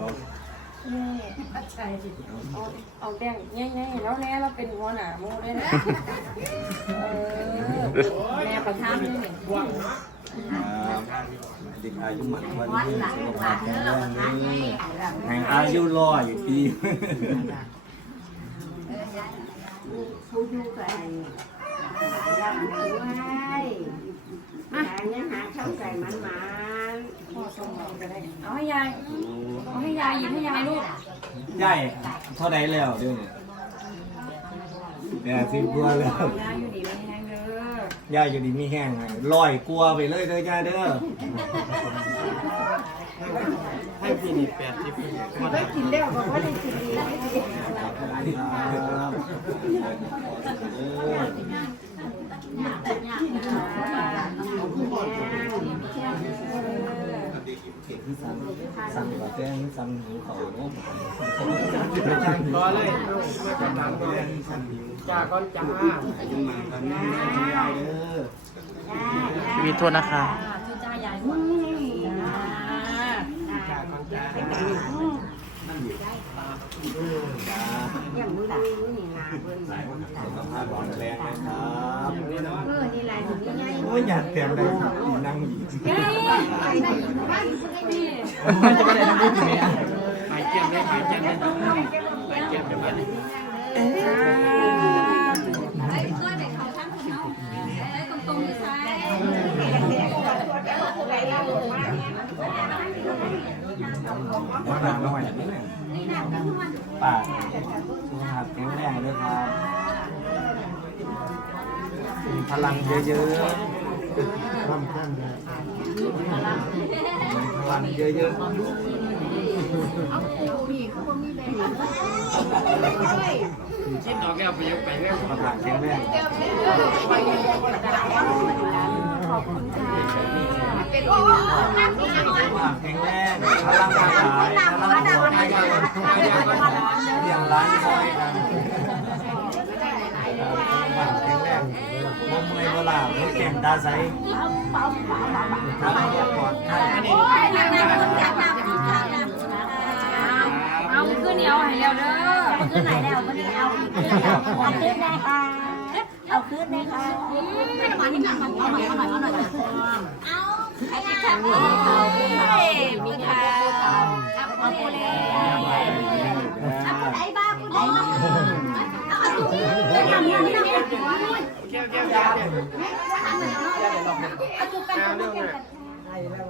บ่นี่เอาเอาแดงง่ายๆแล้วแน่เราเป็นหัวหน้ามูด้วยนะเออแม่ประทับด้วยนี่ครับเด็กอายุหมันวันวัดนี้หลังสุขภาพแข็งเด้แรงเลนี้ยหลังแห่งอายุร้อยปีผู้อยู่กับไอ้ร่วยหาเงินหาช่องใส่มันมาพ่อส่งเอาไปได้เอาให้ยาย เอาให้ยายหยิบให้ยายลูกใหญ่เท่าใดแล้วเดี๋ยวนี้แปดสิบกว่าแล้วยายอยู่ดีไม่แห้งเด้อย่าอยู่ดีมีแห้งให้ร้อยกลัวไปเลยเด้อย่าเด้อให้พี่นี่แปดสิบไม่กินแล้วบอกว่าได้กินดี ครับเออ สั่งสั่งกาแฟสั่งหิวเขาเนาะต่อเลยไม่กำลังไปเลยจ้าก้อนจ้าอายุหมันกันนะยายเด้อมีโทษนะคะคือจ้ายายก่อนจ้า จ้าก้อนจ้า จ้า อย่างมือนี่นาเบิ่งสุขภาพแข็งแรงนะครับเออนี่ลายถึงนี่ไงโอ้ยอยากเต็มเลยนั่งอยู่ยายนี่จะไม่ได้ทำได้ไหมหายเจ็บเลยหายเจ็บเลยหายเจ็บจะมาเลยไอ้ก้อยเด็กเขาทั้งคนเนาะไอ้ตรงๆนี่ใช่ ว่าหนักหน่อยปากสุขภาพแข็งแรงด้วยครับมีพลังเยอะๆร่ำข้างเลยพลังเยอะๆคิดดอกแก้วไปยังไปเรื่องสุขภาพแข็งแรงขอบคุณค่ะ สุขภาพแข็งแรงพลังกายพลังหัวใจเลี้ยงร้านซอยกันสุขภาพแข็งแรงบ่เมื่อยบ่ลาบ่แก่งตาใสทำให้ปลอดภัยเอาขึ้นเหนียวให้แล้วเด้อคือไหนแล้วมันเอาเอาคืนได้ค่ะเอาคืนได้ค่ะไม่ได้มาหนังมันเอาหน่อยเอาหน่อยเอาหน่อยเอา นี่นะแก้วแก้วแก้วเอาจุกกันเอาจุกกัน